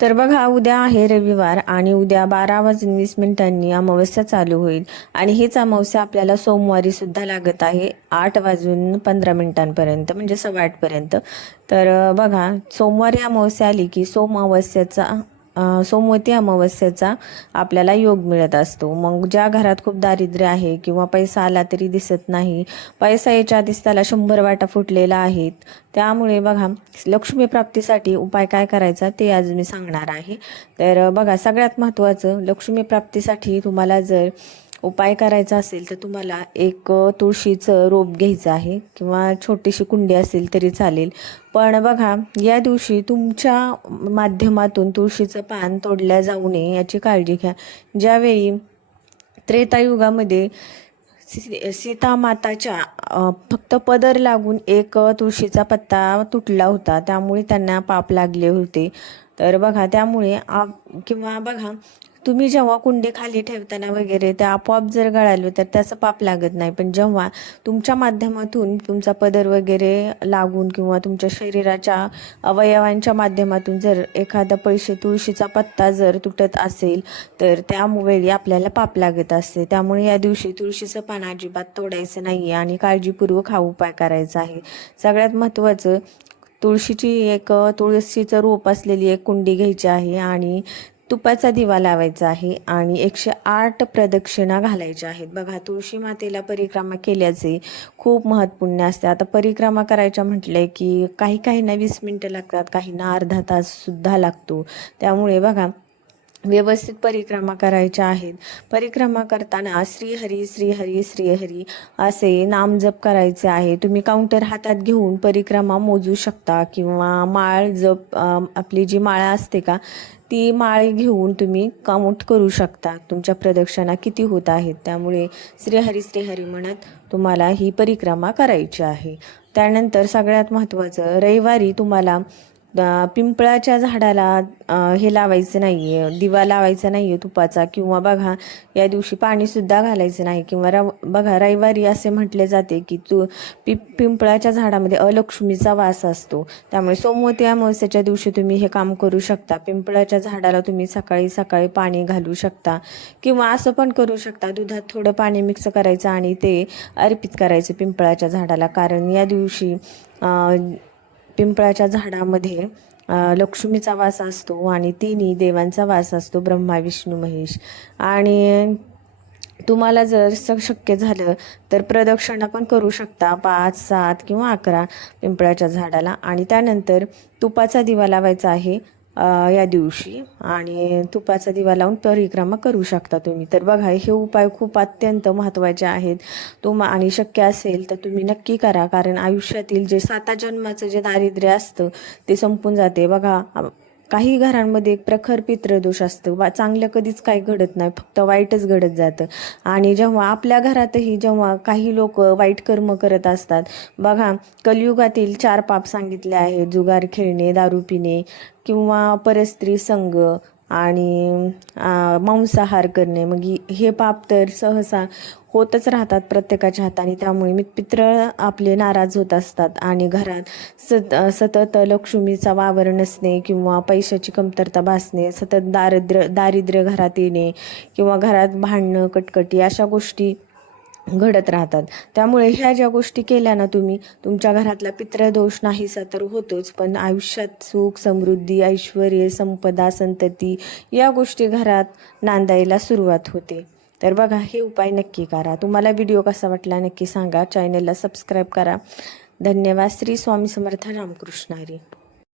तर बघा, उद्या आहे रविवार आणि उद्या 12:20 अमावस्या चालू होईल आणि हीच अमावस्या आपल्याला सोमवारी सुद्धा लागत आहे 8:15 म्हणजे 8:15 तर बघा, सोमवारी अमावस्या आली की सोमवती अमावस्येचा आपल्याला योग मिळत असतो. मग ज्या घरात खूप दारिद्र्य आहे किंवा पैसा आला तरी दिसत नाही, पैसा याच्या आधीच त्याला 100 वाटा फुटलेला आहेत, त्यामुळे बघा, लक्ष्मी प्राप्तीसाठी उपाय काय करायचा ते आज मी सांगणार आहे. तर बघा, सगळ्यात महत्त्वाचं, लक्ष्मी प्राप्तीसाठी तुम्हाला जर उपाय करायचा असेल तर तुम्हाला एक तुळशीचं रोप घ्यायचं आहे किंवा छोटीशी कुंडी असेल तरी चालेल. पण बघा, या दिवशी तुमच्या माध्यमातून तुळशीचं पान तोडल्या जाऊ नये याची काळजी घ्या. ज्यावेळी त्रेतायुगामध्ये सीता माताच्या फक्त पदर लागून एक तुळशीचा पत्ता तुटला होता, त्यामुळे त्यांना पाप लागले होते. तर बघा, त्यामुळे किंवा बघा, तुम्ही जेव्हा कुंडी खाली ठेवताना वगैरे त्या आपोआप जर गळाले तर त्याचं पाप लागत नाही, पण जेव्हा तुमच्या माध्यमातून तुमचा पदर वगैरे लागून किंवा तुमच्या शरीराच्या अवयवांच्या माध्यमातून जर एखादा तुळशीचा पत्ता जर तुटत असेल तर त्यावेळी आपल्याला पाप लागत असते. त्यामुळे या दिवशी तुळशीचं पान अजिबात तोडायचं नाही आणि काळजीपूर्वक हा उपाय करायचा आहे. सगळ्यात महत्त्वाचं, तुळशीचं रोप असलेली एक कुंडी घ्यायची आहे आणि तुपाचा दिवा लावायचा आहे आणि 108 प्रदक्षिणा घालायच्या आहेत. बघा, तुळशी मातेला परिक्रमा केल्याचे खूप महत्त्वपूर्ण असते. आता परिक्रमा करायच्या म्हटलंय की काहींना 20 मिनिटं लागतात, काहींना अर्धा तास सुद्धा लागतो. त्यामुळे बघा, व्यवस्थित परिक्रमा करायच्या आहेत. परिक्रमा करताना श्रीहरी श्रीहरी श्रीहरी असे नामजप करायचे आहे. तुम्ही काउंटर हातात घेऊन परिक्रमा मोजू शकता किंवा माळ जप, आपली जी माळा असते का, ती माळ घेऊन तुम्ही काउंट करू शकता तुमच्या प्रदक्षिणा किती होत आहेत. त्यामुळे श्रीहरी श्रीहरी म्हणत तुम्हाला ही परिक्रमा करायची आहे. त्यानंतर सगळ्यात महत्त्वाचं, रविवारी तुम्हाला पिंपळाच्या झाडाला हे लावायचं नाही आहे, दिवा लावायचा नाही आहे तुपाचा, किंवा बघा, या दिवशी पाणीसुद्धा घालायचं नाही. किंवा बघा, रविवारी असे म्हटले जाते की पिंपळाच्या झाडामध्ये अलक्ष्मीचा वास असतो. त्यामुळे सोमवती अमावस्येच्या दिवशी तुम्ही हे काम करू शकता. पिंपळाच्या झाडाला तुम्ही सकाळी सकाळी पाणी घालू शकता किंवा असं पण करू शकता, दुधात थोडं पाणी मिक्स करायचं आणि ते अर्पित करायचं पिंपळाच्या झाडाला. कारण या दिवशी पिंपळाच्या झाडामध्ये लक्ष्मीचा वास असतो आणि तिन्ही देवांचा वास असतो, ब्रह्मा विष्णू महेश. आणि तुम्हाला जर शक्य झालं तर प्रदक्षिणा पण करू शकता 5, 7 किंवा 11 पिंपळाच्या झाडाला. आणि त्यानंतर तुपाचा दिवा लावायचा आहे या दिवशी आणि तुपाचा दिवा लावून परिक्रमा करू शकता तुम्ही. तर बघा, हे उपाय खूप अत्यंत महत्त्वाचे आहेत. आणि शक्य असेल तर तुम्ही नक्की करा, कारण आयुष्यातील जे 7 जन्माचं जे दारिद्र्य असतं ते संपून जाते. बघा, काही घरांमध्ये एक प्रखर पितृदोष असतं, चांगलं कधीच काही घडत नाही, फक्त वाईटच घडत जातं. आणि जेव्हा आपल्या घरातही जेव्हा काही लोक वाईट कर्म करत असतात, बघा, कलियुगातील 4 पाप सांगितले आहेत: जुगार खेळणे, दारू पिणे किंवा परस्त्री संग आणि मांसाहार करणे. मग हे पाप तर सहसा होतच राहतात प्रत्येकाच्या हाताने. त्यामुळे पितृ आपले नाराज होत असतात आणि घरात सतत लक्ष्मीचा वावर नसणे किंवा पैशाची कमतरता भासणे, सतत दारिद्र्य घरात येणे किंवा घरात भांडणं, कटकटी अशा गोष्टी घडत राहतात. त्यामुळे ह्या ज्या गोष्टी केल्या ना तुम्ही, तुमच्या घरातला पितृदोष नाहीसा तर होतोच, पण आयुष्यात सुख, समृद्धी, ऐश्वर, संपदा, संतती या गोष्टी घरात नांदायला सुरुवात होते. तर बघा, हे उपाय नक्की करा. तुम्हाला व्हिडिओ कसा वाटला नक्की सांगा. चॅनलला सबस्क्राईब करा. धन्यवाद. श्री स्वामी समर्थ. रामकृष्ण हरी.